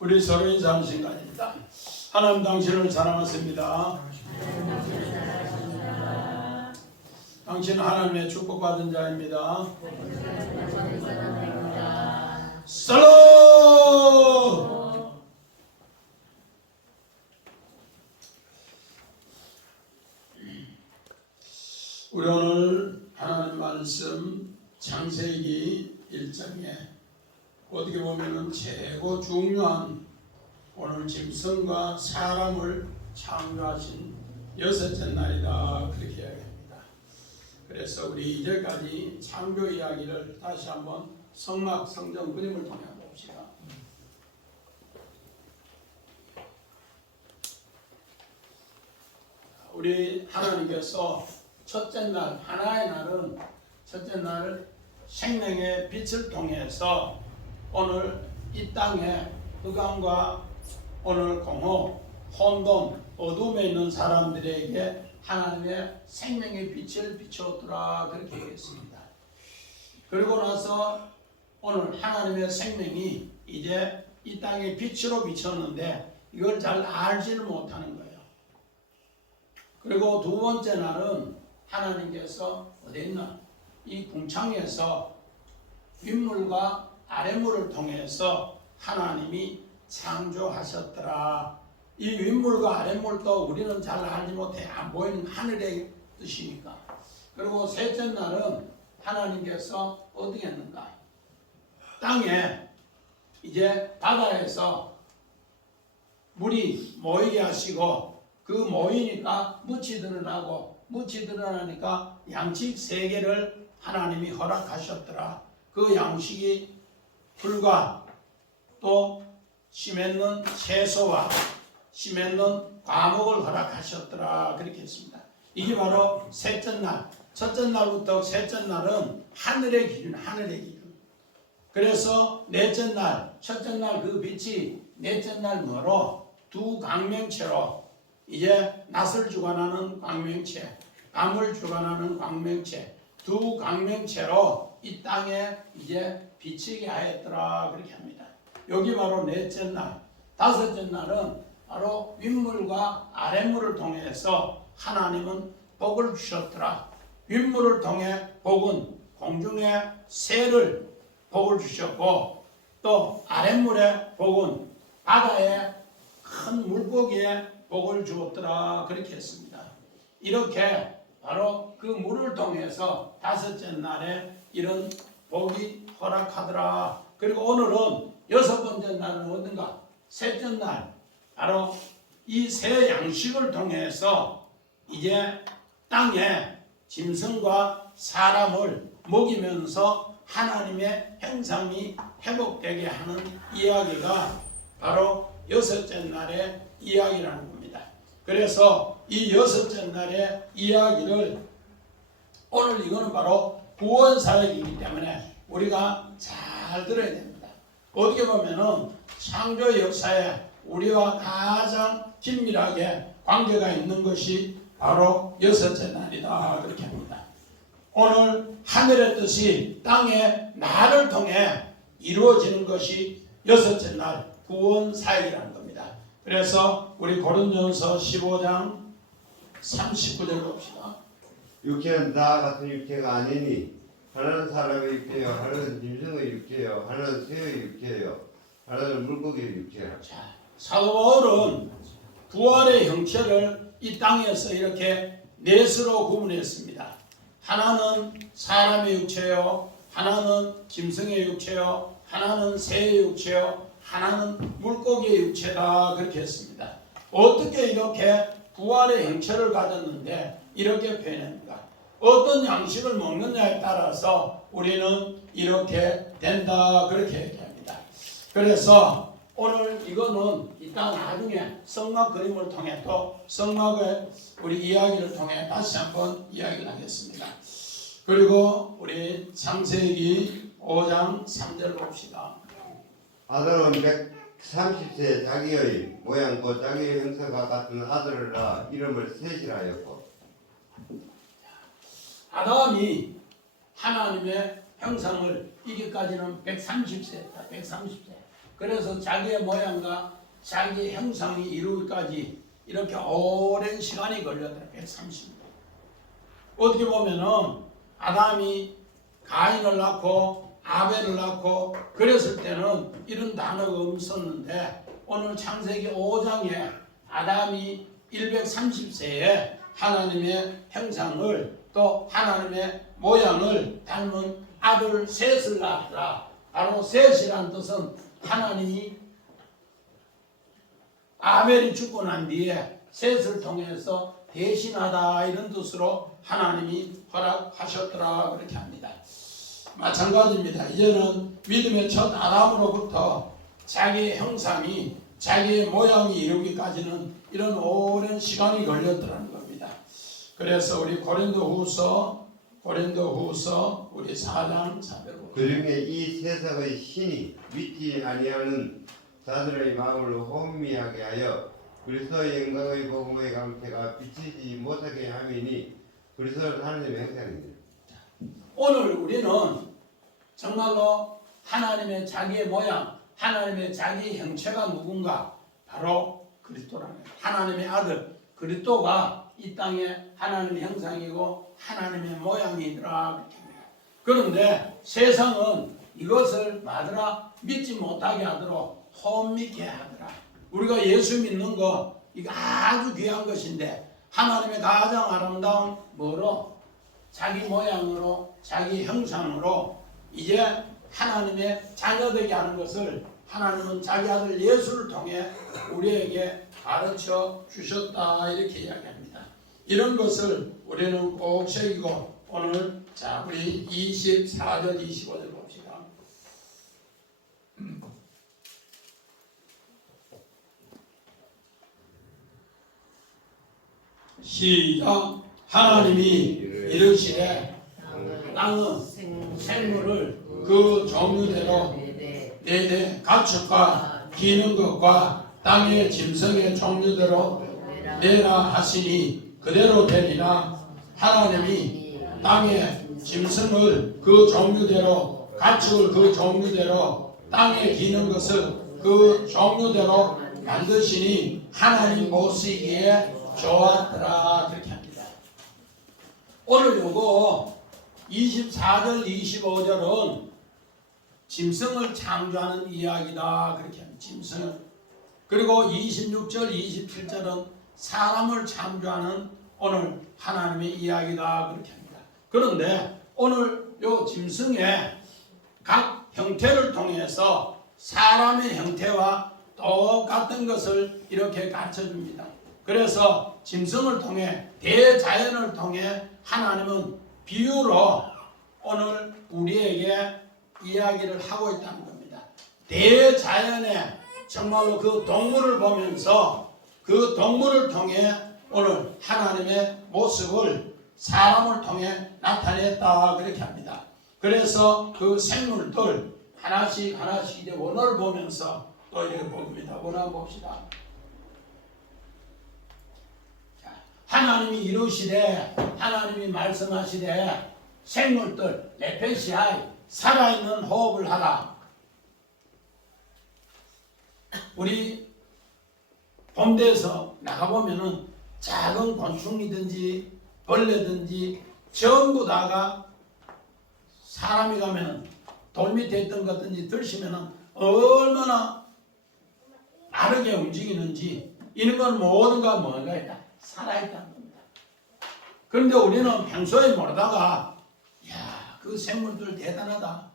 우리 서로 인사하는 시간입니다. 하나님 당신을 사랑하십니다. 당신은 하나님의 축복받은 자입니다. 살로! 우리 오늘 하나님 말씀 창세기 1장에 어떻게 보면 최고 중요한 오늘 짐승과 사람을 창조하신 여섯째 날이다, 그렇게 이야기합니다. 그래서 우리 이제까지 창조 이야기를 다시 한번 성막 성전 그림을 통해 봅시다. 우리 하나님께서 첫째 날, 하나의 날은 첫째 날 생명의 빛을 통해서 오늘 이 땅에 흑암과 오늘 공허, 혼돈, 어둠에 있는 사람들에게 하나님의 생명의 빛을 비추었더라, 그렇게 얘기했습니다. 그리고 나서 오늘 하나님의 생명이 이제 이 땅에 빛으로 비쳤는데 이걸 잘 알지를 못하는 거예요. 그리고 두 번째 날은 하나님께서 어디 있나? 이 궁창에서 윗물과 아랫물을 통해서 하나님이 창조하셨더라. 이 윗물과 아랫물도 우리는 잘 알지 못해. 안 보이는 하늘의 뜻이니까. 그리고 셋째 날은 하나님께서 어떻게 했는가? 땅에 이제 바다에서 물이 모이게 하시고 그 모이니까 묻이 드러나고 묻이 드러나니까 양식 세 개를 하나님이 허락하셨더라. 그 양식이 풀과 또 심했는 채소와 심했는 과목을 허락하셨더라, 그렇게 했습니다. 이게 바로 셋째 날. 첫째 날부터 셋째 날은 하늘의 기준, 하늘의 기준. 그래서 넷째 날, 첫째 날 그 빛이 넷째 날 뭐로? 두 광명체로 이제 낯을 주관하는 광명체, 밤을 주관하는 광명체, 두 광명체로 이 땅에 이제 비치게 하였더라, 그렇게 합니다. 여기 바로 넷째 날. 다섯째 날은 바로 윗물과 아랫물을 통해서 하나님은 복을 주셨더라. 윗물을 통해 복은 공중의 새를 복을 주셨고 또 아랫물의 복은 바다의 큰 물고기에 복을 주었더라, 그렇게 했습니다. 이렇게 바로 그 물을 통해서 다섯째 날에 이런 복이 허락하더라. 그리고 오늘은 여섯 번째 날은 어딘가? 셋째 날. 바로 이 새 양식을 통해서 이제 땅에 짐승과 사람을 먹이면서 하나님의 형상이 회복되게 하는 이야기가 바로 여섯째 날의 이야기라는 겁니다. 그래서 이 여섯째 날의 이야기를 오늘 이거는 바로 구원사역이기 때문에 우리가 잘 들어야 됩니다. 어떻게 보면은 창조 역사에 우리와 가장 긴밀하게 관계가 있는 것이 바로 여섯째 날이다, 그렇게 합니다. 오늘 하늘의 뜻이 땅의 날을 통해 이루어지는 것이 여섯째 날 구원사역이라는 겁니다. 그래서 우리 고린도전서 15장 39절 봅시다. 육체는 다 같은 육체가 아니니 하나는 사람의 육체요, 하나는 짐승의 육체요, 하나는 새의 육체요, 하나는 물고기의 육체라. 자, 사도 바울은 부활의 형체를 이 땅에서 이렇게 넷으로 구분했습니다. 하나는 사람의 육체요, 하나는 짐승의 육체요, 하나는 새의 육체요, 하나는 물고기의 육체다, 그렇게 했습니다. 어떻게 이렇게 부활의 형체를 가졌는데 이렇게 표현합니다. 어떤 양식을 먹느냐에 따라서 우리는 이렇게 된다, 그렇게 얘기합니다. 그래서 오늘 이거는 이따 나중에 성막 그림을 통해 또 성막의 우리 이야기를 통해 다시 한번 이야기를 하겠습니다. 그리고 우리 창세기 5장 3절 봅시다. 아담은 130세 자기의 모양 곧 자기의 형상과 같은 아들을 낳아 이름을 셋이라 하였고. 아담이 하나님의 형상을 이기까지는 130세였다. 130세. 그래서 자기의 모양과 자기의 형상이 이루기까지 이렇게 오랜 시간이 걸렸더라. 130년. 어떻게 보면은 아담이 가인을 낳고 아벨을 낳고 그랬을 때는 이런 단어가 없었는데 오늘 창세기 5장에 아담이 130세에 하나님의 형상을 또 하나님의 모양을 닮은 아들 셋을 낳았다. 바로 셋이라는 뜻은 하나님이 아벨이 죽고 난 뒤에 셋을 통해서 대신하다 이런 뜻으로 하나님이 허락하셨더라 그렇게 합니다. 마찬가지입니다. 이제는 믿음의 첫 아담으로부터 자기의 형상이 자기의 모양이 이루기까지는 이런 오랜 시간이 걸렸더라는 겁니다. 그래서 우리 고린도후서 우리 4장 400호 그중에 이 세상의 신이 믿지 아니하는 자들의 마음을 혼미하게 하여 그리스도의 영광의 복음의 강태가 비치지 못하게 함이니 그리스도는 하나님의 형상입니다. 오늘 우리는 정말로 하나님의 자기의 모양, 하나님의 자기의 형체가 누군가? 바로 그리스도라는 거예요. 하나님의 아들 그리스도가 이 땅에 하나님의 형상이고 하나님의 모양이더라. 그런데 세상은 이것을 마더라 믿지 못하게 하도록 혼미케 하더라. 우리가 예수 믿는 거 이거 아주 귀한 것인데 하나님의 가장 아름다운 뭐로? 자기 모양으로 자기 형상으로 이제 하나님의 자녀되게 하는 것을 하나님은 자기 아들 예수를 통해 우리에게 가르쳐 주셨다 이렇게 이야기합니다. 이런 것을 우리는 꼭 새기고 오늘 자 우리 24절 25절 봅시다. 시작. 하나님이 이르시되 땅은 생물을 그 종류대로 내대 가축과 기는 것과 땅의 짐승의 종류대로 내라 하시니 그대로 되리라. 하나님이 땅의 짐승을 그 종류대로 가축을 그 종류대로 땅에 기는 것을 그 종류대로 만드시니 하나님 보시기에 좋았더라 그렇게 합니다. 오늘 요거 24절 25절은 짐승을 창조하는 이야기다 그렇게 합니다. 짐승. 그리고 26절 27절은 사람을 창조하는 오늘 하나님의 이야기다 그렇게 합니다. 그런데 오늘 요 짐승의 각 형태를 통해서 사람의 형태와 똑같은 것을 이렇게 가르쳐줍니다. 그래서 짐승을 통해 대자연을 통해 하나님은 비유로 오늘 우리에게 이야기를 하고 있다는 겁니다. 대자연의 정말로 그 동물을 보면서 그 동물을 통해 오늘 하나님의 모습을 사람을 통해 나타냈다 그렇게 합니다. 그래서 그 생물들 하나씩 이제 원어를 보면서 또 이렇게 봅니다. 원어 한번 봅시다. 하나님이 이루시되 하나님이 말씀하시되 생물들 레페시아이 살아있는 호흡을 하라. 우리 본대에서 나가보면은 작은 곤충이든지 벌레든지 전부 다가 사람이 가면은 돌 밑에 있던 것든지 들시면은 얼마나 빠르게 움직이는지 이런 건 모든가 뭔가 있다. 살아있다는 겁니다. 그런데 우리는 평소에 모르다가 야, 그 생물들 대단하다.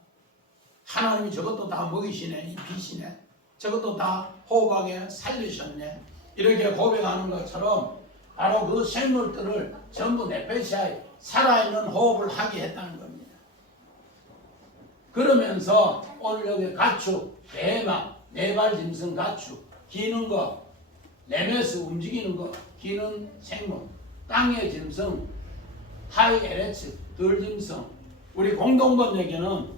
하나님이 저것도 다 먹이시네. 이 빛이네. 저것도 다 호흡하게 살리셨네. 이렇게 고백하는 것처럼 바로 그 생물들을 전부 네페시아에 살아있는 호흡을 하게 했다는 겁니다. 그러면서 오늘 여기 가축, 대마, 네발 짐승 가축, 기는 것, 레메스 움직이는 것, 기는 생물, 땅의 짐승, 하이에레츠, 들짐승. 우리 공동번역에는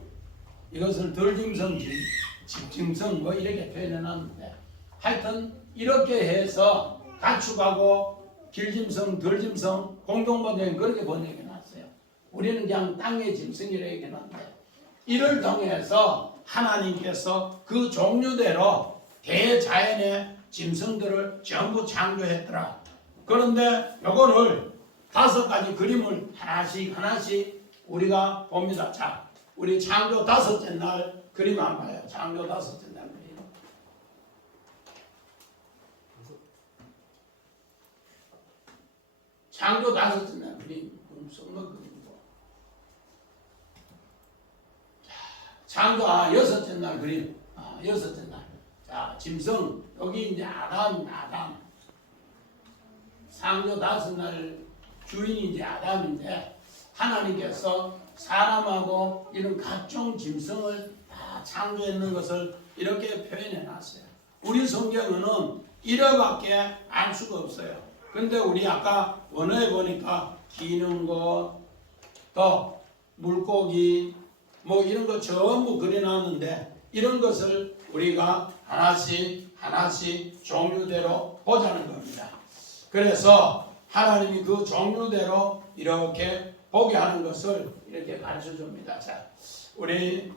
이것을 들짐승, 집짐승 뭐 이렇게 표현해놨는데 하여튼 이렇게 해서 가축하고 길짐승, 들짐승 공동번역은 그렇게 번역해놨어요. 우리는 그냥 땅의 짐승이라고 얘기해놨는데 이를 통해서 하나님께서 그 종류대로 대자연의 짐승들을 전부 창조했더라. 그런데 요거를 5가지 그림을 하나씩 우리가 봅니다. 자, 우리 창조 5째 날 그림 한번 봐요. 창조 5째 날 그림. 창조 5째 날 그림. 썩는 그림이고. 창조 6째 날 그림. 6째 날. 자, 짐승. 여기 이제 아담. 창조 5날 주인이 이제 아담인데 하나님께서 사람하고 이런 각종 짐승을 다 창조했는 것을 이렇게 표현해 놨어요. 우리 성경은 1어밖에 알 수가 없어요. 근데 우리 아까 원어에 보니까 기는 것, 또 물고기 뭐 이런 거 전부 그려놨는데 이런 것을 우리가 하나씩 종류대로 보자는 겁니다. 그래서 하나님이 그 종류대로 이렇게 보게 하는 것을 이렇게 가르쳐 줍니다. 자, 우리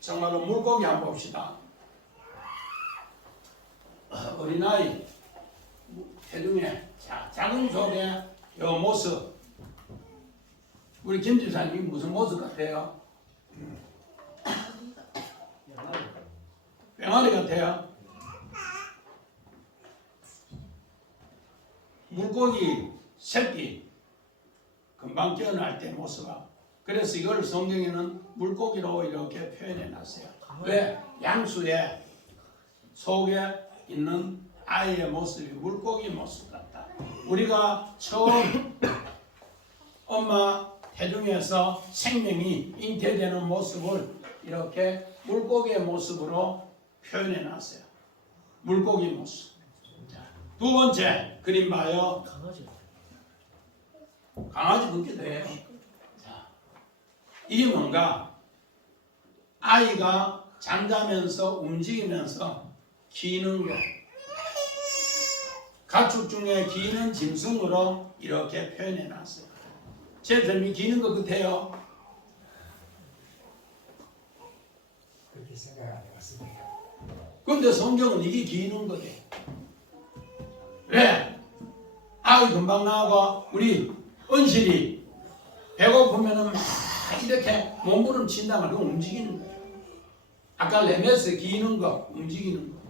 정말로 물고기 한번 봅시다. 어린아이 태중에 작은 속에 요 모습, 우리 김 집사님 무슨 모습 같아요? 병아리 같아요? 물고기 새끼 금방 깨어날 때 모습아. 그래서 이걸 성경에는 물고기로 이렇게 표현해 놨어요. 왜? 양수의 속에 있는 아이의 모습이 물고기 모습 같다. 우리가 처음 엄마 태중에서 생명이 잉태되는 모습을 이렇게 물고기의 모습으로 표현해 놨어요. 물고기 모습. 두 번째 그림 봐요. 강아지 그렇게 돼요. 자, 이게 뭔가 아이가 잠자면서 움직이면서 기는 것. 가축 중에 기는 짐승으로 이렇게 표현해 놨어요. 제 젊이 기는 것 같아요. 그렇게 생각 안 해봤습니다. 그런데 성경은 이게 기는 거예요. 왜? 아이 금방 나오고 우리 은실이 배고프면은 막 이렇게 몸부림친다 말고 움직이는 거예요. 아까 레메스 기는 거, 움직이는 거.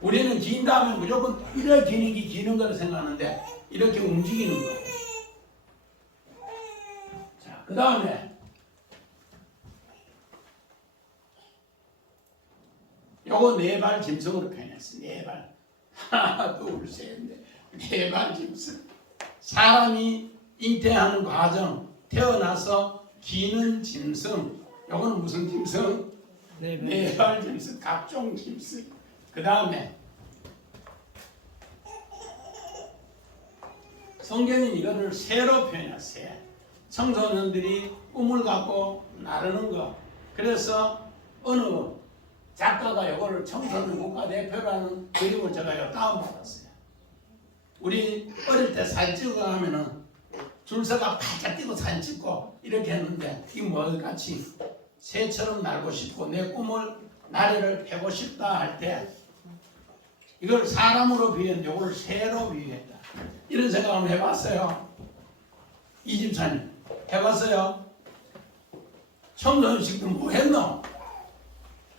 우리는 긴 다음에 무조건 이렇게 기는 게 기는 거를 생각하는데 이렇게 움직이는 거예요. 자, 그 다음에 요거 4발 짐승으로 표현했어. 4발. 하나, 둘, 셋, 넷. 4발 짐승. 사람이 잉태하는 과정, 태어나서 기는 짐승. 요거는 무슨 짐승? 4발 짐승, 각종 짐승. 그 다음에 성경은 이거를 새로 표현했어요. 청소년들이 꿈을 갖고 나르는 거. 그래서 어느 작가가 이거를 청소년 국가대표라는 그림을 제가 다운받았어요. 우리 어릴 때 사진 찍어 가면은 줄서가 팔짝 뛰고 사진 찍고 이렇게 했는데 이 뭐 같이 새처럼 날고 싶고 내 꿈을 나래를 펴고 싶다 할 때 이걸 사람으로 비유했는데 이걸 새로 비유했다. 이런 생각 한번 해봤어요? 이 집사님 해봤어요? 청소년식도 뭐 했노?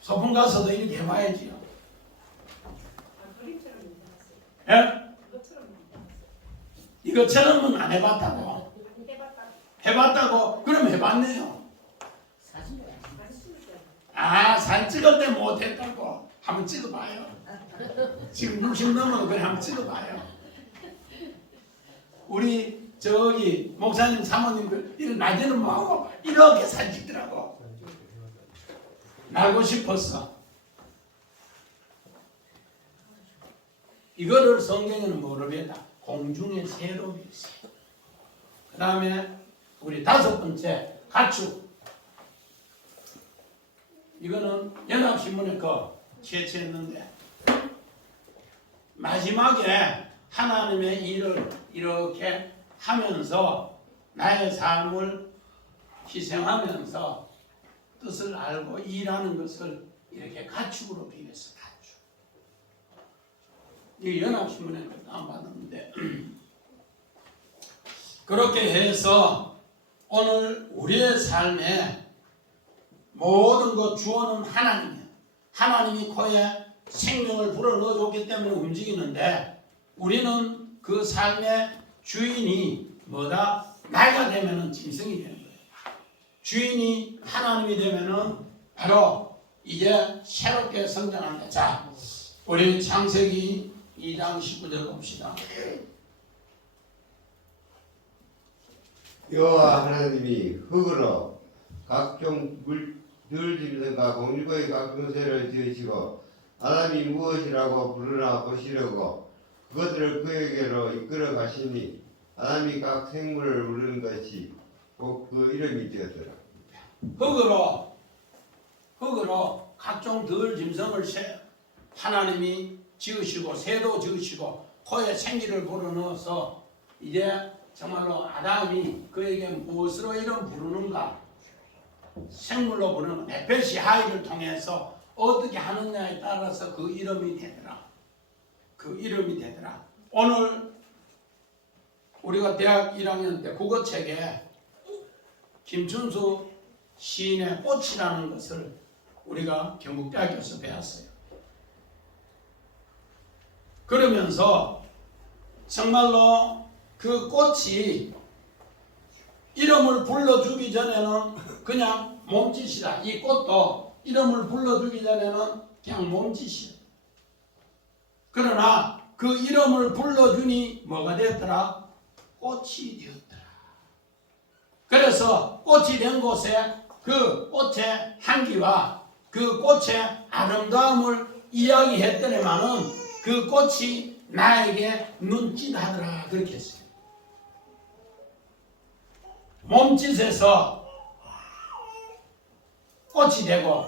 소풍 가서도 이렇게 해봐야지요. 예? 이것처럼은 안 해봤다고. 해봤다고? 그럼 해봤네요. 아, 사진 찍을 때 못했다고. 한번 찍어봐요. 지금 60 넘어도 그냥 한번 찍어봐요. 우리 저기 목사님 사모님들 이런 낮에는 뭐하고 이렇게 사진 찍더라고. 날고 싶었어. 이거를 성경에는 뭐로 배다? 공중의 새로 배웠어요. 그 다음에 우리 5번째 가축. 이거는 연합신문에 거 채취했는데 마지막에 하나님의 일을 이렇게 하면서 나의 삶을 희생하면서 뜻을 알고 일하는 것을 이렇게 가축으로 비교했어. 가축. 이 연합신문에 다운받았는데 그렇게 해서 오늘 우리의 삶에 모든 것 주어는 하나님이에요. 하나님이 코에 생명을 불어넣어 줬기 때문에 움직이는데 우리는 그 삶의 주인이 뭐다? 나이가 되면은 짐승이 되는 거예요. 주인이 하나님이 되면은 바로 이제 새롭게 성장한다. 자, 우리 창세기 2장 19절 봅시다. 여호와 하나님이 흙으로 각종 들짐승과 공중의 각종 새를 지으시고 아담이 무엇이라고 부르나 보시려고 그것들을 그에게로 이끌어 가시니 아담이 각 생물을 부르는 것이 곧 그 이름이 되었더라. 흙으로 각종 들 짐승을 하나님이 지으시고 새도 지으시고 코에 생기를 불어넣어서 이제 정말로 아담이 그에게 무엇으로 이름 부르는가? 생물로 부르는 네페시 하이를 통해서 어떻게 하느냐에 따라서 그 이름이 되더라. 그 이름이 되더라. 오늘 우리가 대학 1학년 때 국어책에 김춘수 시인의 꽃이라는 것을 우리가 경북대학교에서 배웠어요. 그러면서 정말로 그 꽃이 이름을 불러주기 전에는 그냥 몸짓이다. 이 꽃도 이름을 불러주기 전에는 그냥 몸짓이다. 그러나 그 이름을 불러주니 뭐가 되었더라? 꽃이 되었더라. 그래서 꽃이 된 곳에 그 꽃의 향기와 그 꽃의 아름다움을 이야기했더니만은 그 꽃이 나에게 눈짓하더라. 그렇게 했어요. 몸짓에서 꽃이 되고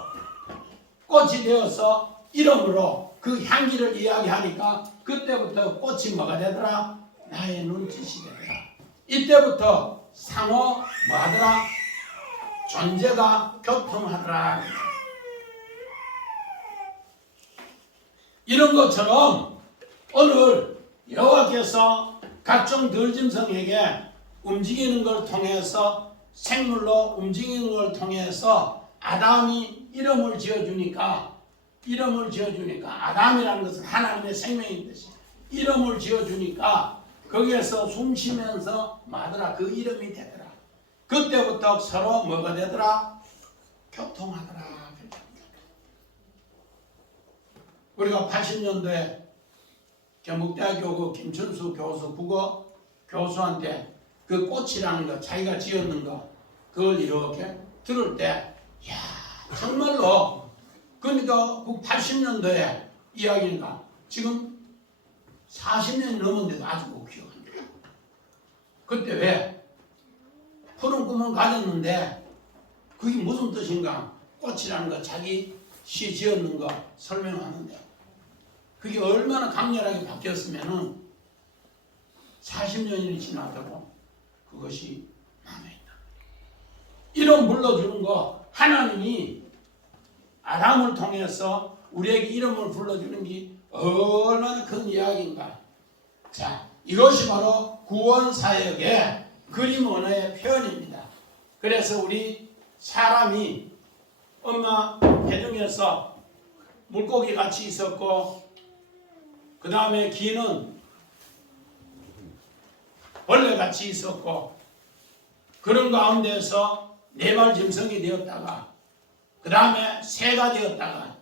꽃이 되어서 이름으로 그 향기를 이야기하니까 그때부터 꽃이 뭐가 되더라? 나의 눈짓이 되더라. 이때부터 상호 뭐하더라? 존재가 교통하더라. 이런 것처럼 오늘 여호와께서 각종 들짐승에게 움직이는 걸 통해서 생물로 움직이는 걸 통해서 아담이 이름을 지어주니까 아담이라는 것은 하나님의 생명인 뜻이 이름을 지어주니까 거기에서 숨쉬면서 마더라 그 이름이 되더라. 그때부터 서로 뭐가 되더라? 교통하더라. 우리가 80년도에 경북대학교 그 김춘수 교수 국어 교수한테 그 꽃이라는 거 자기가 지었는 거 그걸 이렇게 들을 때 야 정말로 그러니까 그 80년도에 이야기니까 지금 40년이 넘었는데도 아직도 기억합니다. 그때 왜 푸른 꿈을 가졌는데 그게 무슨 뜻인가? 꽃이라는 거 자기 시 지었는 거 설명하는데 그게 얼마나 강렬하게 바뀌었으면은 40년이 지나도록 그것이 남아있다. 이름 불러주는 거 하나님이 아담을 통해서 우리에게 이름을 불러주는 게 얼마나 큰 이야기인가. 자, 이것이 바로 구원사역의 그림 언어의 표현입니다. 그래서 우리 사람이 엄마 배중에서 물고기 같이 있었고 그 다음에 기는 벌레 같이 있었고 그런 가운데서 네발 짐승이 되었다가 그 다음에 새가 되었다가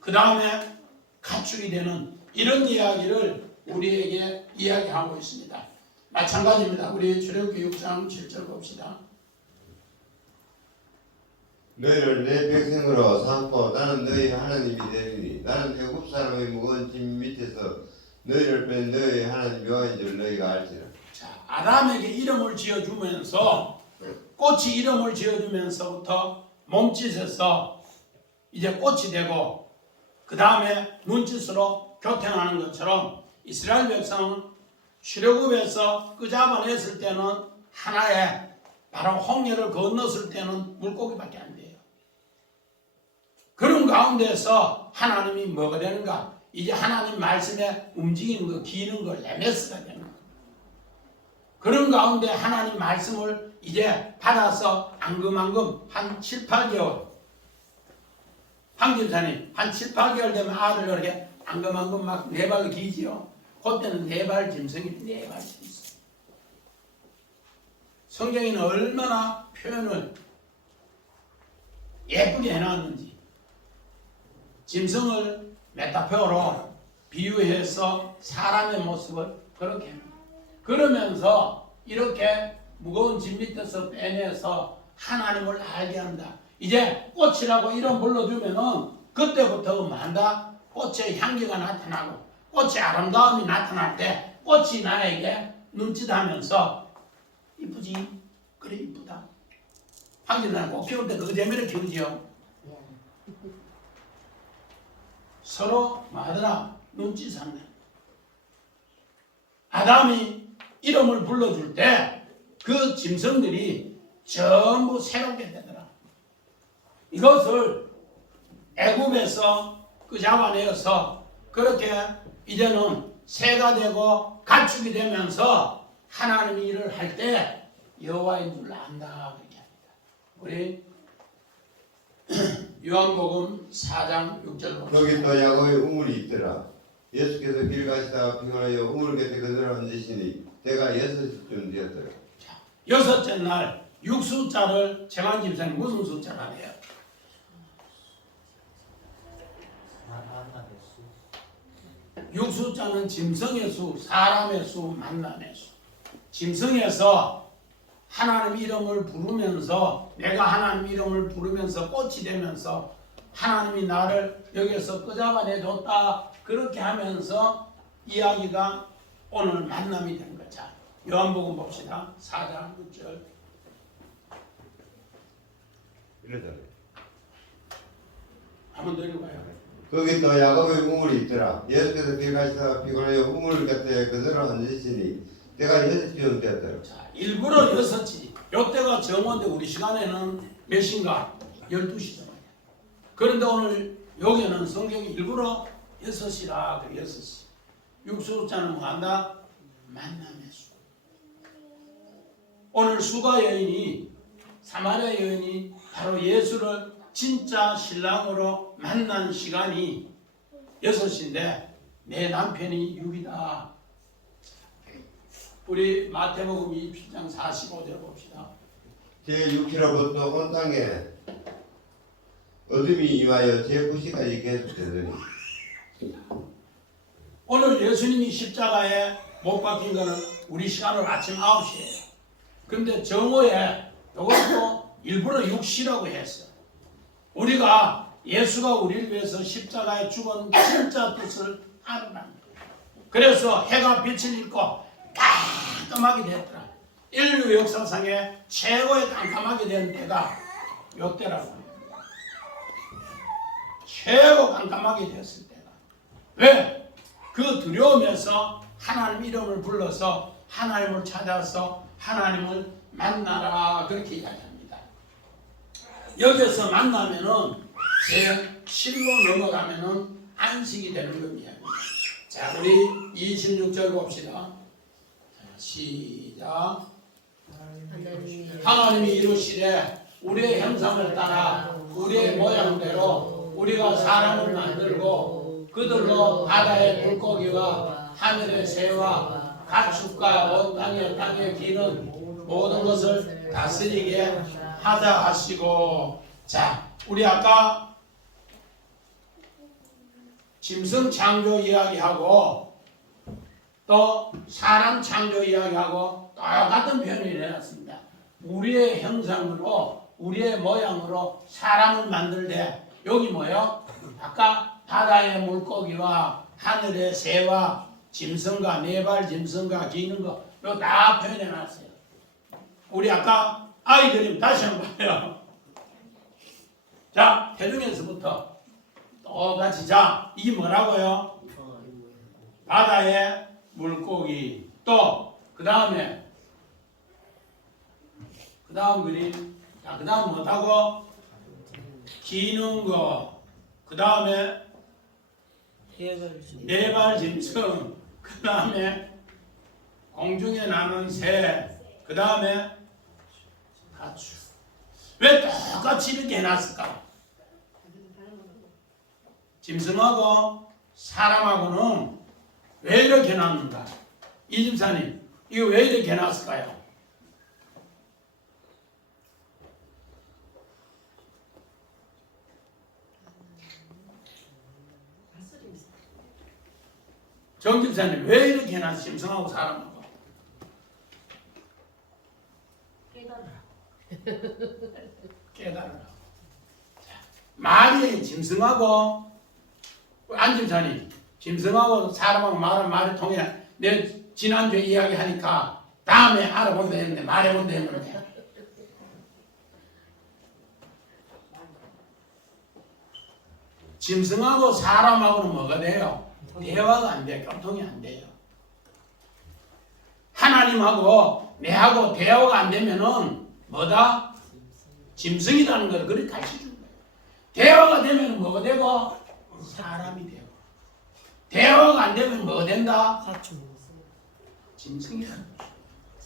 그 다음에 가축이 되는 이런 이야기를 우리에게 이야기하고 있습니다. 마찬가지입니다. 우리 출애굽기 6장 7절 봅시다. 너희를 내 백성으로 삼고 나는 너희 하나님이 되리니 나는 애굽 사람의 무거운 짐 밑에서 너희를 뺀 너희 하나님 여호와인 줄 너희가 알지라. 자, 아담에게 이름을 지어주면서 꽃이 이름을 지어주면서부터 몸짓에서 이제 꽃이 되고 그 다음에 눈짓으로 교통하는 것처럼 이스라엘 백성은 출애굽에서 끄잡아냈을 때는 하나에 바로 홍해를 건넜을 때는 물고기밖에 안 돼요. 그런 가운데서 하나님이 뭐가 되는가? 이제 하나님 말씀에 움직이는 거, 기는 거, 레메스가 되는 거. 그런 가운데 하나님 말씀을 이제 받아서 앙금앙금 한 7, 8개월 황집사님 한 7, 8개월 되면 아들 이렇게 앙금앙금 막 네 발로 기지요. 그때는 네 발 짐승이 네 발 짐승. 성경에는 얼마나 표현을 예쁘게 해놨는지 짐승을 메타포로 비유해서 사람의 모습을 그렇게 합니다. 그러면서 이렇게 무거운 짐 밑에서 빼내서 하나님을 알게 한다. 이제 꽃이라고 이름 불러주면은 그때부터 만다 꽃의 향기가 나타나고 꽃의 아름다움이 나타날 때 꽃이 나에게 눈짓하면서 이쁘지? 그래 이쁘다. 황제는 꽃 키울 때 그 재미를 키우지요. 서로 뭐하더라? 눈짓한다. 아담이 이름을 불러줄 때 그 짐승들이 전부 새롭게 되더라. 이것을 애굽에서 그 잡아내어서 그렇게 이제는 새가 되고 가축이 되면서 하나님이 일을 할 때 여호와인 줄 안다 그렇게 합니다. 우리 요한복음 4장 6절 봅시다. 거기 또 야곱의 우물이 있더라. 예수께서 길 가시다가 피곤하여 우물 곁에 그들을 앉으시니 때가 6시쯤 되었더라. 여섯째 날 6숫자를 재만 집사님 무슨 숫자라 해요? 육숫자는 짐승의 수, 사람의 수, 만남의 수. 짐승에서 하나님 이름을 부르면서 내가 하나님 이름을 부르면서 꽃이 되면서 하나님이 나를 여기에서 끄잡아내 줬다. 그렇게 하면서 이야기가 오늘 만남이 된 거죠. 요한복음 봅시다. 4장 6절. 이러더라. 한번 더 읽어봐요. 거기 또 야곱의 우물이 있더라. 예수께서 길 가시다가 피곤하여 우물 곁에 그들을 앉으시니 때가 6시쯤 되었더라. 자, 일부러 6시. 요때가 정오인데 우리 시간에는 몇 시인가? 12시잖아요. 그런데 오늘 여기는 성경이 일부러 6시라 그래 6시. 육수자는 뭐한다? 만남의 수. 오늘 수가 여인이 사마리아 여인이 바로 예수를 진짜 신랑으로 만난 시간이 6시인데 내 남편이 6이다. 우리 마태복음 27장 45절 봅시다. 제6회로부터 온 땅에 어둠이 임하여 제9시까지 계속되더니 오늘 예수님이 십자가에 못 박힌 거는 우리 시간으로 아침 9시예요. 근데 정오에 이것도 일부러 6시라고 했어요. 우리가 예수가 우리를 위해서 십자가에 죽은 진짜 뜻을 알아낸 거예요. 그래서 해가 빛을 잃고 깜깜하게 됐더라. 인류 역사상에 최고의 깜깜하게 된 때가 이때라고 해요. 최고 깜깜하게 됐을 때가. 왜? 그 두려움에서 하나님 이름을 불러서 하나님을 찾아서 하나님을 만나라 그렇게 이야기합니다. 여기서 만나면은 제 7로 넘어가면은 안식이 되는 겁니다. 자, 우리 26절 봅시다. 자, 시작. 하나님이 이루시되 우리의 형상을 따라 우리의 모양대로 우리가 사람을 만들고 그들로 바다의 물고기와 하늘의 새와 가축과 온 땅에 기는 모든 것을 다스리게 하자 하시고. 자, 우리 아까 짐승 창조 이야기하고 또 사람 창조 이야기하고 똑같은 표현을 해놨습니다. 우리의 형상으로 우리의 모양으로 사람을 만들되 여기 뭐요? 아까 바다의 물고기와 하늘의 새와 짐승과 네발 짐승과 기는 거 이거 다 표현해놨어요. 우리 아까 아이들이 다시 한번 봐요. 자, 태중에서부터 똑같이. 자, 이게 뭐라고요? 바다의 물고기. 또 그 다음에 그 다음 그림. 자, 그 다음 뭐라고? 기는 거. 그 다음에 네 발 짐승, 그 다음에 공중에 나는 새, 그 다음에 가축. 왜 똑같이 이렇게 해놨을까? 짐승하고 사람하고는 왜 이렇게 해놨는가? 이 집사님, 이거 왜 이렇게 해놨을까요? 정 집사님, 왜 이렇게 해놨어? 짐승하고 사람하고. 깨달으라. 말이 짐승하고 안 집사님, 짐승하고 사람하고 말은 말이 통해. 내가 지난주에 이야기하니까 다음에 알아본다 했는데 말해본다 했는데 짐승하고 사람하고는 뭐가 돼요? 대화가 안 돼요. 교통이 안 돼요. 하나님하고 내하고 대화가 안 되면은 뭐다? 짐승이라는 걸 그렇게 가르쳐준 거예요. 대화가 되면 뭐가 되고? 사람이 되고. 대화가 안 되면 뭐가 된다? 짐승이라는 거예요.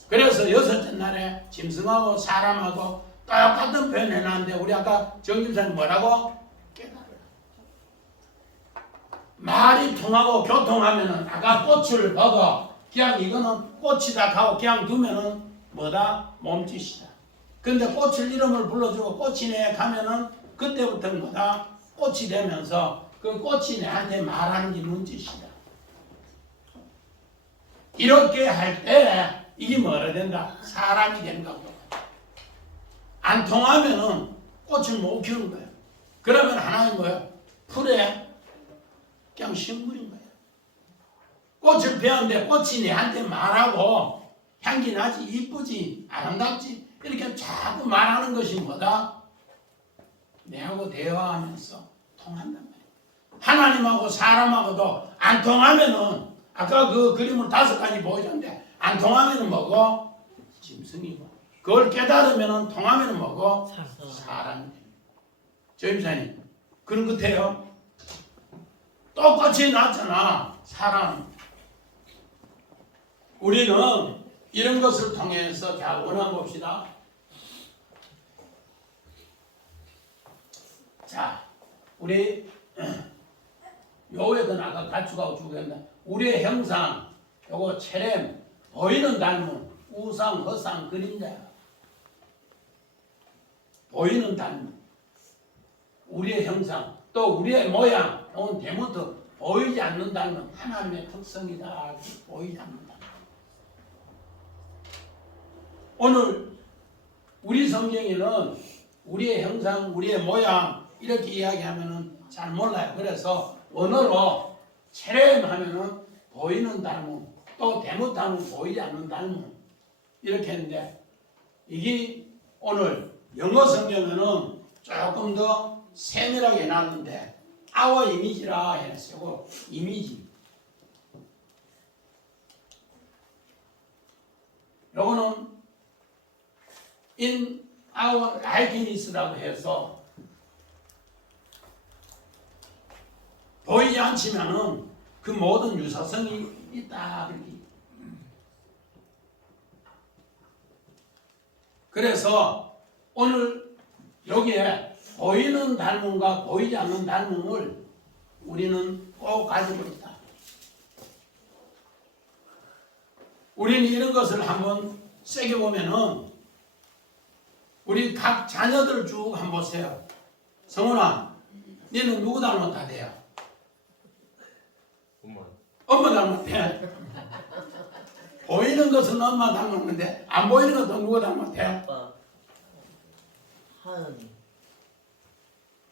그래서 여섯째 날에 짐승하고 사람하고 똑같은 표현 해놨는데 우리 아까 정집사님 뭐라고? 깨달으라. 말이 통하고 교통하면은 아까 꽃을 봐도 그냥 이거는 꽃이다 하고 그냥 두면은 뭐다? 몸짓이다. 근데 꽃을 이름을 불러주고 꽃이네 가면은 그때부터는 뭐다? 꽃이 되면서 그 꽃이 내한테 말하는 게 눈짓이다. 이렇게 할 때 이게 뭐라 된다? 사람이 된다고. 안 통하면은 꽃을 못 키우는 거예요. 그러면 하나는 뭐예요? 풀에 그냥 식물인 거예요. 꽃을 배웠는데 꽃이 내한테 말하고 향기 나지, 이쁘지, 아름답지 이렇게 자꾸 말하는 것이 뭐다? 내하고 대화하면서 통한단 말이에요. 하나님하고 사람하고도 안 통하면은 아까 그 그림을 5가지 보여줬는데 안 통하면은 뭐고? 짐승이고. 그걸 깨달으면은 통하면은 뭐고? 사람이 됩니다. 조임사님 그런 것 같아요. 똑같이 났잖아. 사람. 우리는 이런 것을 통해서 자 원한 봅시다. 자, 우리 요에도 아까 가축하고 죽였는데 우리의 형상, 요거 체렘, 보이는 닮은 우상, 허상, 그림자야. 보이는 닮은 우리의 형상, 또 우리의 모양, 온 대문도 보이지 않는 닮은 하나님의 특성이다. 보이지 않는다. 오늘 우리 성경에는 우리의 형상, 우리의 모양 이렇게 이야기하면은 잘 몰라요. 그래서 언어로 체렘 하면은 보이는 닮음, 또 대못 닮음, 보이지 않는 닮음 이렇게 했는데 이게 오늘 영어 성경에는 조금 더 세밀하게 해놨는데 our image라 해놨어요. 이미지. 요거는 in our likeness라고 해서 보이지 않지만은 그 모든 유사성이 있다. 그렇게. 그래서 오늘 여기에 보이는 닮음과 보이지 않는 닮음을 우리는 꼭 가지고 있다. 우리는 이런 것을 한번 세게 보면은 우리 각 자녀들 쭉 한번 보세요. 성훈아, 너는 누구 닮았다 돼요? 엄마 닮았대. 보이는 것은 엄마 닮았는데 안 보이는 것도 누구 닮았대? 아빠 하은이.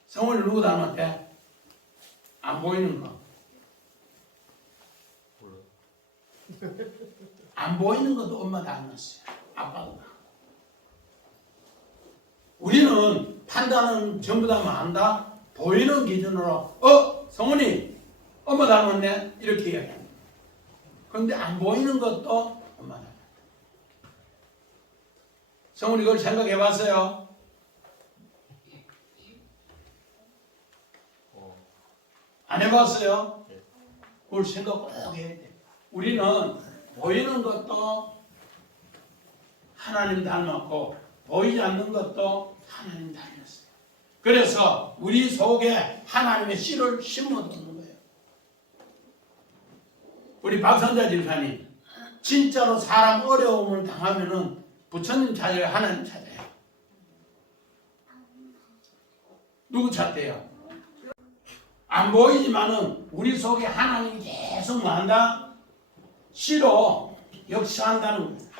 성훈이 누구 닮았대? 안 보이는 거. 안 보이는 것도 엄마 닮았어요. 아빠도 닮았어요. 우리는 판단은 전부 다 한다. 보이는 기준으로 성훈이 엄마 닮았네 이렇게 이야기합니다. 그런데 안 보이는 것도 엄마 닮았다. 성훈이 그걸 생각해 봤어요? 안 해봤어요? 그걸 생각 꼭 해야 돼. 우리는 보이는 것도 하나님 닮았고 보이지 않는 것도 하나님 닮았어요. 그래서 우리 속에 하나님의 씨를 심어두는 거예요. 우리 박선자 집사님 진짜로 사람 어려움을 당하면은 부처님 찾아요, 하나님 찾아요? 누구 찾대요? 안 보이지만은 우리 속에 하나님이 계속 뭐한다? 씨로 역사한다는 거예요.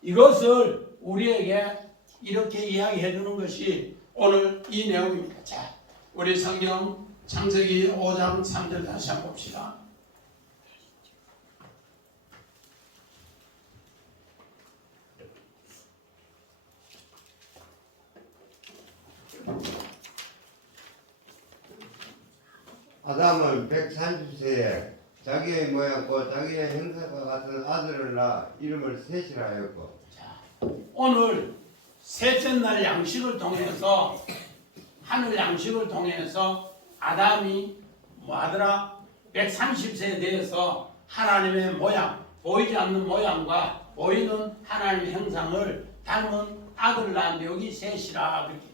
이것을 우리에게 이렇게 이야기해 주는 것이 오늘 이 내용입니다. 자, 우리 성경 창세기 5장 3절 다시 한번 봅시다. 아담은 130세에 자기의 모양과 자기의 형상과 같은 아들을 낳아 이름을 셋이라 하였고. 오늘 셋째 날 양식을 통해서 하늘 양식을 통해서 아담이 뭐하더라? 130세에 대해서 하나님의 모양, 보이지 않는 모양과 보이는 하나님의 형상을 닮은 아들을 낳은 여기 셋이라 그렇게.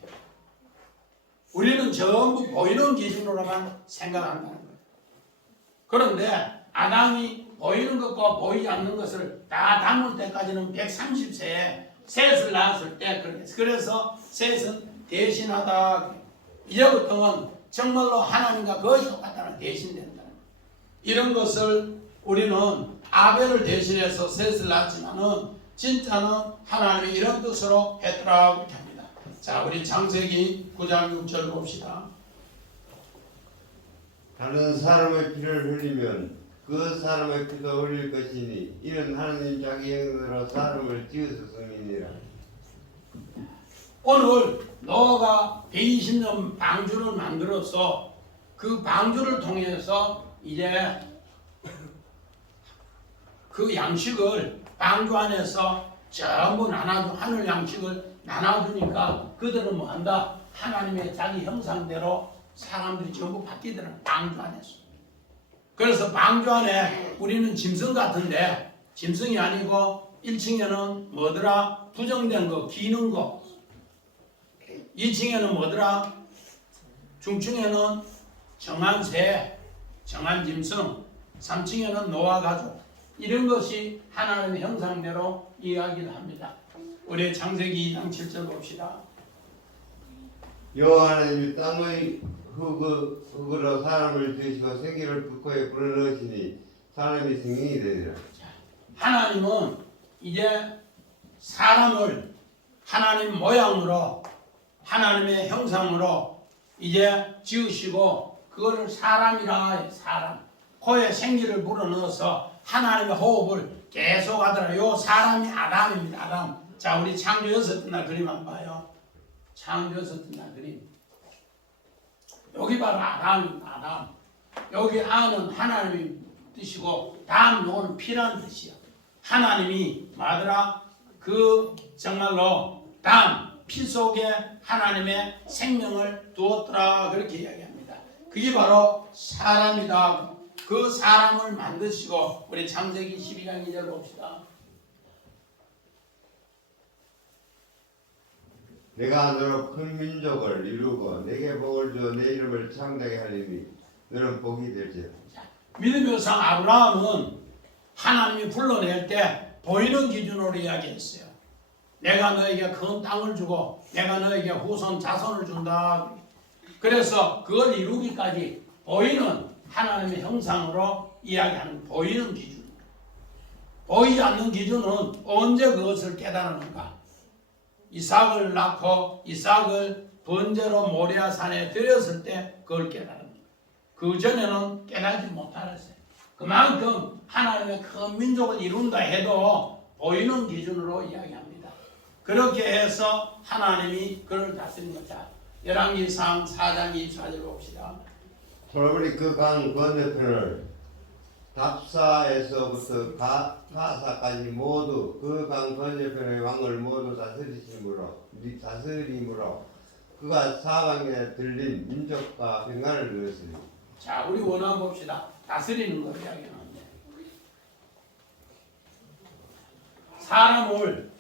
우리는 전부 보이는 기준으로만 생각한다는 거예요. 그런데 아담이 보이는 것과 보이지 않는 것을 다 담을 때까지는 130세에 셋을 낳았을 때 그렇게 했어요. 그래서 셋은 대신하다. 이제부터는 정말로 하나님과 거의 똑같다는 대신된다는 거예요. 이런 것을 우리는 아벨을 대신해서 셋을 낳았지만은 진짜는 하나님이 이런 뜻으로 했더라고 이렇게 합니다. 자, 우리 창세기 9장 6절 봅시다. 다른 사람의 피를 흘리면 그 사람의 피도 흘릴 것이니 이는 하나님 자기 형상으로 사람을 지으셨음이니라. 오늘 노아가 120년 방주를 만들어서 그 방주를 통해서 이제 그 양식을 방주 안에서 전부 나눠주, 하늘 양식을 나눠주니까 그들은 뭐한다? 하나님의 자기 형상대로 사람들이 전부 바뀌더라. 방주 안에서. 그래서 방주 안에 우리는 짐승 같은데 짐승이 아니고 1층에는 뭐더라? 부정된 거, 기는 거. 2층에는 뭐더라? 중층에는 정한 새, 정한 짐승. 3층에는 노아 가족. 이런 것이 하나님의 형상대로 이야기를 합니다. 우리 창세기 2장 7절 봅시다. 여호와 하나님이 땅의 흙으로 사람을 지으시고 생기를 불꽃에 불어넣으시니 사람이 생명이 되리라. 하나님은 이제 사람을 하나님 모양으로 하나님의 형상으로 이제 지으시고 그거를 사람이라 해요. 사람. 코에 생기를 불어넣어서 하나님의 호흡을 계속 하더라. 요 사람이 아담입니다. 아담. 자, 우리 창조 6째 날 그림 한번 봐요. 창조 6째 날 그림. 여기 바로 아담입니다. 아담. 여기 안은 하나님의 뜻이고 다음 요거는 피라는 뜻이야. 하나님이 뭐더라? 그 정말로 다음 피 속에 하나님의 생명을 두었더라. 그렇게 이야기합니다. 그게 바로 사람이다. 그 사람을 만드시고 우리 창세기 12장 2절 봅시다. 내가 너로 큰 민족을 이루고 내게 복을 주어 내 이름을 창대하게 하리니 너는 복이 될지라. 믿음의 조상 아브라함은 하나님이 불러낼 때 보이는 기준으로 이야기했어요. 내가 너에게 큰 땅을 주고 내가 너에게 후손 자손을 준다. 그래서 그걸 이루기까지 보이는 하나님의 형상으로 이야기하는 보이는 기준. 보이지 않는 기준은 언제 그것을 깨달았는가? 이삭을 낳고 이삭을 번제로 모리아산에 드렸을 때 그걸 깨달았습니다. 그 전에는 깨달지 못하였어요. 그만큼 하나님의 큰 민족을 이룬다 해도 보이는 기준으로 이야기합니다. 그렇게 해서 하나님이 그를 다스린 거죠. 열왕기상 4장 24절 봅시다. 솔로몬이 그 강 건너편을 답사에서부터 가사까지 모두 그 강 건너편의 왕을 모두 다스림으로 그가 사방에 들린 민족과 평안을 누렸으니 자, 우리 원한 봅시다. 다스리는 거 이야기하는데 사람을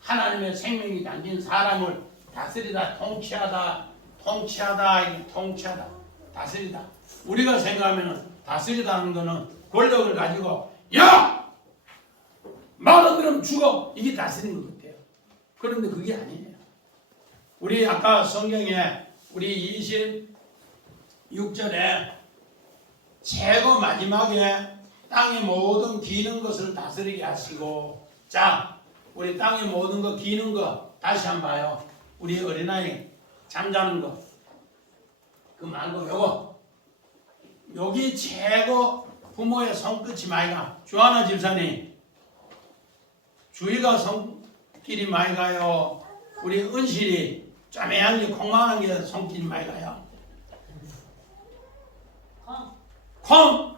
하나님의 생명이 담긴 사람을 다스리다, 통치하다, 다스리다. 우리가 생각하면 다스리다는 거는 권력을 가지고 야! 말안 들으면 죽어! 이게 다스리는 것 같아요. 그런데 그게 아니에요. 우리 아까 성경에 우리 26절에 최고 마지막에 땅의 모든 기는 것을 다스리게 하시고, 자, 우리 땅의 모든 거 기는 거 다시 한번 봐요. 우리 어린아이 잠자는 거 그 말고 요거 여기 최고 부모의 손끝이 많이 가. 주하나 집사님 주희가 손길이 많이 가요. 우리 은실이 쪼매한 게 콩만한 게 손길이 많이 가요. 콩!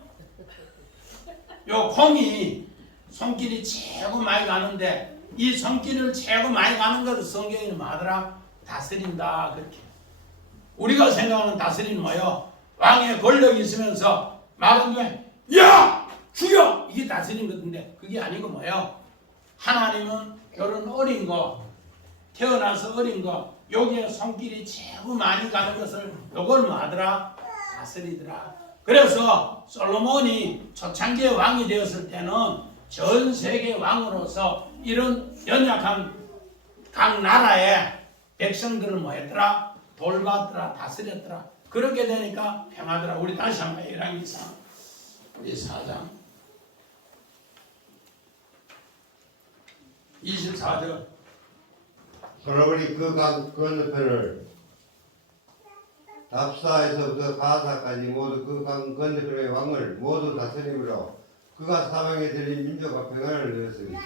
요 콩이 손길이 최고 많이 가는데 이 손길을 최고 많이 가는 것을 성경이 뭐하더라? 다스린다 그렇게. 우리가 생각하는 다스리는 뭐예요? 왕의 권력이 있으면서 말은 왜? 야! 죽여! 이게 다스리는 것인데 그게 아니고 뭐예요? 하나님은 이런 어린 거 태어나서 어린 거 여기에 손길이 최고 많이 가는 것을 요걸 뭐하더라? 다스리더라. 그래서 솔로몬이 초창기의 왕이 되었을 때는 전 세계 왕으로서 이런 연약한 각 나라의 백성들을 뭐 했더라? 돌봤더라, 다스렸더라. 그렇게 되니까 평하더라. 우리 다시 한번 열왕기상 우리 4장 24절. 솔로몬이 그 강 건너편을 답사에서부터 가사까지 모두 그 강 건너편의 왕을 모두 다스림으로 그가 사방에 들린 민족과 평안을 누렸으니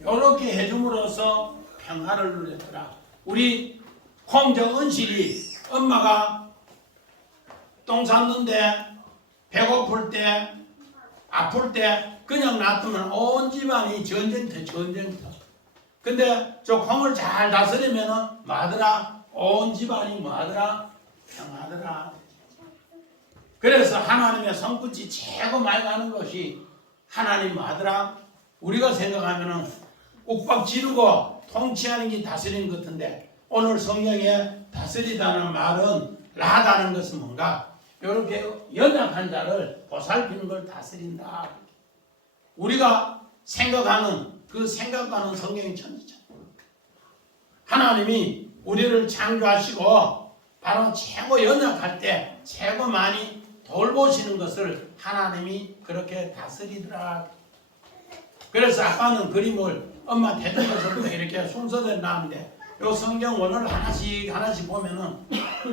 이렇게 해줌으로써 평화를 누렸더라. 우리 콩저 은실이 엄마가 똥 쌌는데 배고플 때 아플 때 그냥 놔두면 온 집안이 전쟁터. 근데 저 콩을 잘 다스리면은 뭐하더라? 온 집안이 뭐하더라? 평하더라. 그래서 하나님의 손끝이 최고 많이 가는 것이 하나님 뭐하더라? 우리가 생각하면은 욱박 지르고 통치하는 게 다스리는 것 같은데 오늘 성경에 다스리다는 말은 라다는 것은 뭔가? 이렇게 연약한 자를 보살피는 걸 다스린다. 우리가 생각하는 그 생각과는 성경이 천지잖아요. 하나님이 우리를 창조하시고 바로 최고 연약할 때 최고 많이 돌보시는 것을 하나님이 그렇게 다스리더라. 그래서 아빠는 그림을 엄마 대중에서부터 이렇게 순서대로 나오는데 요 성경 원어를 하나씩 보면은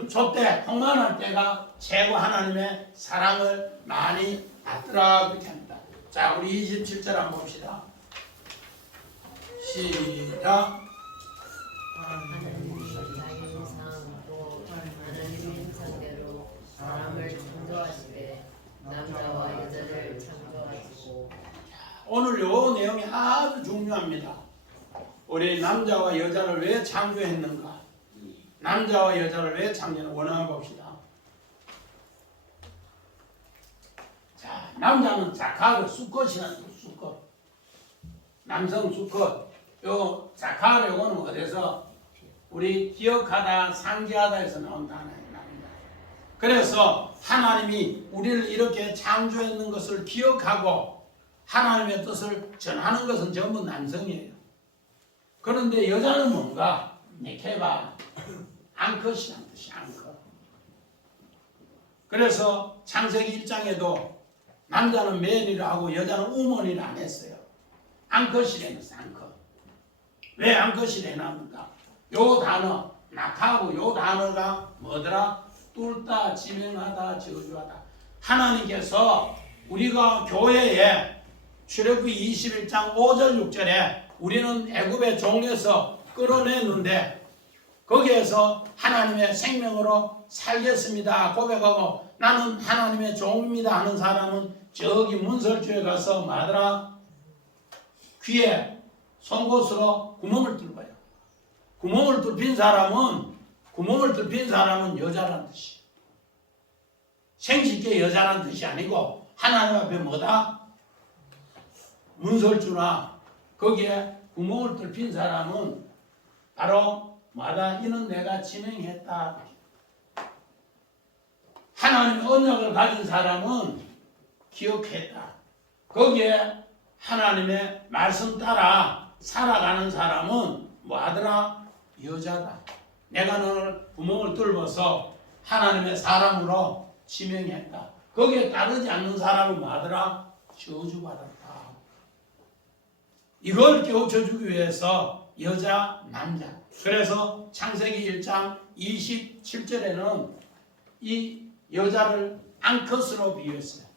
저때 평안할 때가 최고 하나님의 사랑을 많이 받더라 그렇게 합니다. 자, 우리 27절 한번 봅시다. 시작. 하나님이 자기 형상으로 하나님의 형상대로 사람을 창조하시되 남자와 여자를 창조하시고. 오늘 요 내용이 아주 중요합니다. 우리 남자와 여자를 왜 창조했는가? 남자와 여자를 왜 창조했는가? 원어만 봅시다. 자, 남자는 자카르 수컷이라는 거, 수컷. 남성 수컷. 요 자카르 요거는 어디서? 우리 기억하다, 상기하다에서 나온 단어입니다. 그래서 하나님이 우리를 이렇게 창조했는 것을 기억하고 하나님의 뜻을 전하는 것은 전부 남성이에요. 그런데 여자는 뭔가? 네케바, 앙컷이라는 뜻이 앙컷. 그래서 창세기 1장에도 남자는 맨이라 하고 여자는 우먼이라 안 했어요. 앙컷이라 했어요. 앙컷. 왜 앙컷이라 해놨는가? 요 단어, 낙하고 요 단어가 뭐더라? 뚫다, 지명하다, 저주하다. 하나님께서 우리가 교회에 출애굽기 21장 5절 6절에 우리는 애굽의 종에서 끌어냈는데 거기에서 하나님의 생명으로 살겠습니다 고백하고 나는 하나님의 종입니다 하는 사람은 저기 문설주에 가서 뭐하더라? 귀에 송곳으로 구멍을 뚫어요. 구멍을 뚫힌 사람은 여자라는 뜻이에요. 생식계 여자란 뜻이 아니고 하나님 앞에 뭐다? 문설주나 거기에 구멍을 뚫힌 사람은 바로 뭐다? 이는 내가 지명했다. 하나님의 언약을 가진 사람은 기억했다. 거기에 하나님의 말씀 따라 살아가는 사람은 뭐하더라? 여자다. 내가 너를 구멍을 뚫어서 하나님의 사람으로 지명했다. 거기에 따르지 않는 사람은 뭐하더라? 저주받았다. 이걸 깨우쳐주기 위해서 여자, 남자. 그래서 창세기 1장 27절에는 이 여자를 앙컷으로 비유했어요.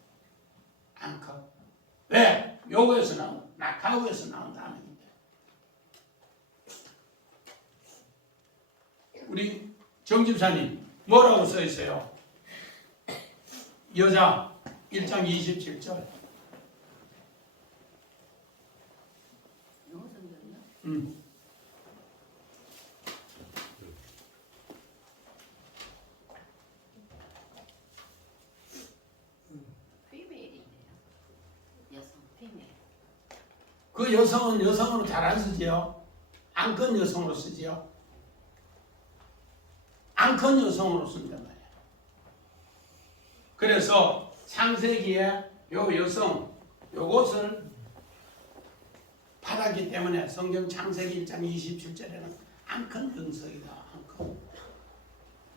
앙컷. 왜? 요거에서 나온, 낙하우에서 나온 단어입니다. 우리 정집사님 뭐라고 써 있어요? 여자 1장 27절. 영어 성경이요? 피메일이네요. 여성 피메일. 그 여성은 여성으로 잘 안 쓰지요. 앙컷 여성으로 쓰지요. 앙컷 여성으로 쓴단 말이에요. 그래서 창세기에 요 여성 요것을 받았기 때문에 성경 창세기 1장 27절에는 앙컷 영성이다. 앙컷.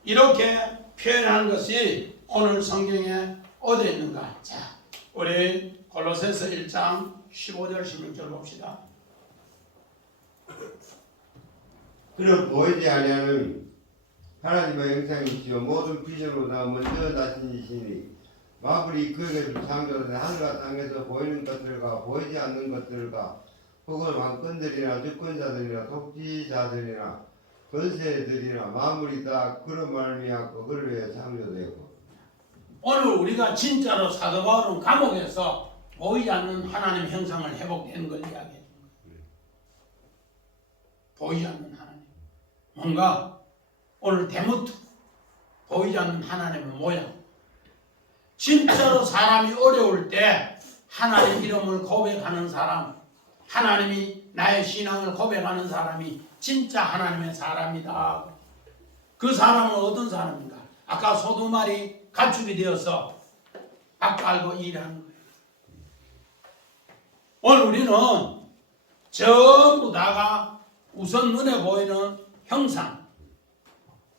이렇게 표현한 것이 오늘 성경에 어디에 있는가? 자, 우리 골로새서 1장 15절 16절 봅시다. 그는 보이지 아니하는 하나님의 형상이시요 모든 피조보다 먼저 나신 이시니 마블이 그에게서 창조된 하늘과 땅에서 보이는 것들과 보이지 않는 것들과 혹은 왕권들이나 주권자들이나 독지자들이나 권세들이나 마물이 다 그런 말미암고 그를 위해 창조되고. 오늘 우리가 진짜로 사도 바울은 감옥에서 보이지 않는 하나님 형상을 회복되는 걸 이야기해 준 거예요. 보이지 않는 하나님. 뭔가 오늘 대무트 보이지 않는 하나님의 모양. 진짜로 사람이 어려울 때 하나님 이름을 고백하는 사람, 하나님이 나의 신앙을 고백하는 사람이 진짜 하나님의 사람이다. 그 사람은 어떤 사람인가? 아까 소 두 마리 가축이 되어서 밥 깔고 일하는 거예요. 오늘 우리는 전부 다가 우선 눈에 보이는 형상,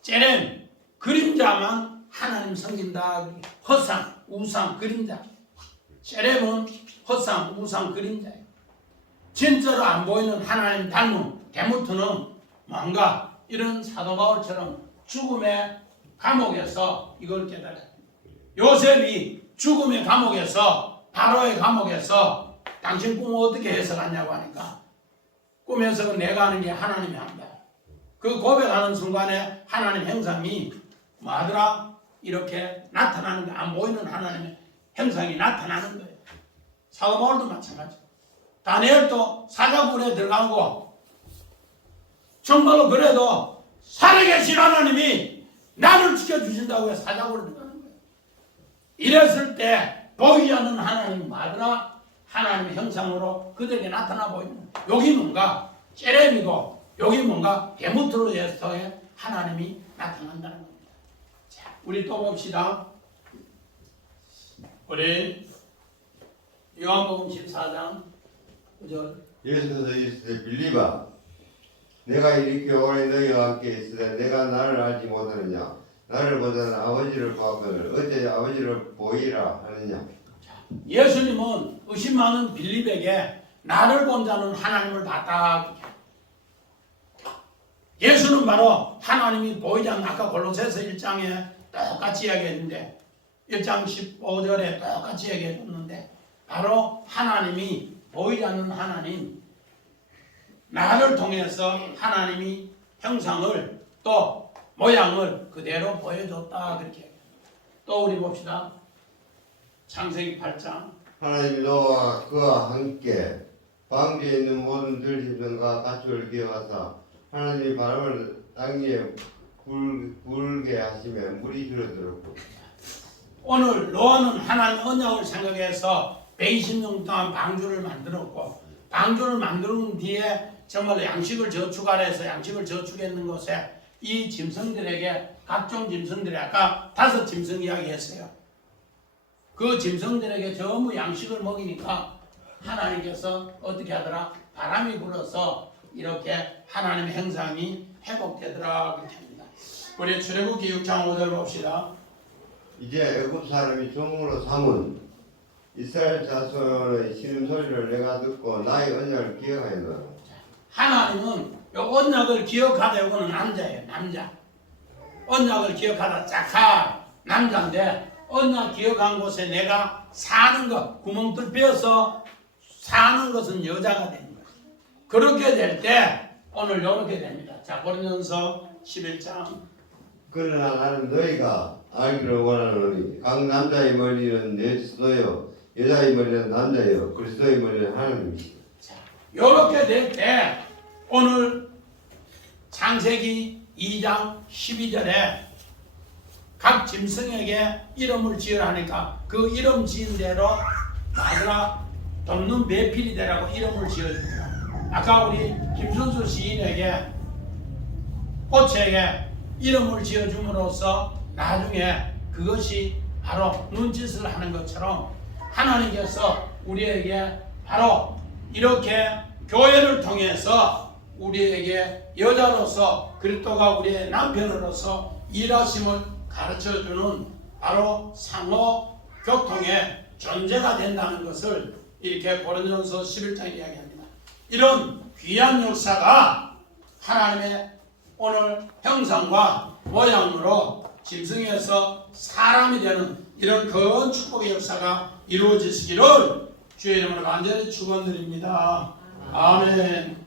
째렘, 그림자만 하나님 섬긴다. 헛상, 우상, 그림자. 째렘은 헛상, 우상, 그림자예요. 진짜로 안 보이는 하나님 닮은 대무트는 뭔가 이런 사도 바울처럼 죽음의 감옥에서 이걸 깨달아요. 요셉이 죽음의 감옥에서 바로의 감옥에서 당신 꿈을 어떻게 해석하냐고 하니까 꿈 해석은 내가 하는 게 하나님이 한다. 그 고백하는 순간에 하나님 형상이 뭐하더라? 이렇게 나타나는 거, 안 보이는 하나님의 형상이 나타나는 거예요. 사도 바울도 마찬가지. 다니엘도 사자굴에 들어간 거 정말로 그래도 살아계신 하나님이 나를 지켜주신다고 해서 사자굴에 들어가는 거예요. 이랬을 때 보이지 않는 하나님이 뭐하더라? 하나님의 형상으로 그들에게 나타나 보이는 거예요. 여기 뭔가 째렘이고 여기 뭔가 대무트로 해서 하나님이 나타난다는 겁니다. 자, 우리 또 봅시다. 우리 요한복음 14장 9절. 예수께서 이르시되 빌리바 내가 이렇게 오래 너희와 함께 있으되 내가 나를 알지 못하느냐 나를 보자는 아버지를 보았거늘 어째 아버지를 보이라 하느냐. 예수님은 의심 많은 빌립에게 나를 본 자는 하나님을 봤다. 예수는 바로 하나님이 보이지 않는 아까 골로새서 1장에 똑같이 이야기했는데 1장 15절에 똑같이 얘기했는데 바로 하나님이 보이지 않는 하나님 나를 통해서 하나님이 형상을 또 모양을 그대로 보여줬다 그렇게 얘기해요. 또 우리 봅시다. 창세기 8장. 하나님이 너와 그와 함께 방주에 있는 모든 들짐승과 가축을 기억하사 하나님이 바람을 땅 위에 불게 하시며 물이 줄어들었고. 오늘 노아는 하나님 언약을 생각해서 120년 동안 방주를 만들었고 방주를 만든 뒤에 정말 양식을 저축하래서 양식을 저축했는 곳에 이 짐승들에게 각종 짐승들이 아까 5 짐승 이야기했어요. 그 짐승들에게 전부 양식을 먹이니까 하나님께서 어떻게 하더라? 바람이 불어서 이렇게 하나님의 형상이 회복되더라 그렇게 합니다. 우리 출애굽기 6장 5절 봅시다. 이제 애굽 사람이 종으로 삼은 이스라엘 자손의 신음소리를 내가 듣고 나의 언약을 기억하였노라. 하나님은 이 언약을 기억하다 이거는 남자예요. 남자. 언약을 기억하다 짝하 남자인데 언약 기억한 곳에 내가 사는 것 구멍 뚫혀서 사는 것은 여자가 되는 거예요. 그렇게 될 때 오늘 이렇게 됩니다. 자 고린도전서 11장 그러나 나는 너희가 알기를 원하노니 각 남자의 머리는 그리스도요 여자의 머리는 남자요 그리스도의 머리는 하나님이시다. 자 이렇게 될 때 오늘 창세기 2장 12절에 각 짐승에게 이름을 지으라 하니까 그 이름 지은 대로 마누라 돕는 배필이 되라고 이름을 지어줍니다. 아까 우리 김순수 시인에게 꽃에게 이름을 지어줌으로써 나중에 그것이 바로 눈짓을 하는 것처럼 하나님께서 우리에게 바로 이렇게 교회를 통해서 우리에게 여자로서 그리스도가 우리의 남편으로서 일하심을 가르쳐주는 바로 상호 교통의 존재가 된다는 것을 이렇게 고린도전서 11장에 이야기합니다. 이런 귀한 역사가 하나님의 오늘 형상과 모양으로 짐승에서 사람이 되는 이런 큰 축복의 역사가 이루어지시기를 주의 이름으로 간절히 축원드립니다. 아멘.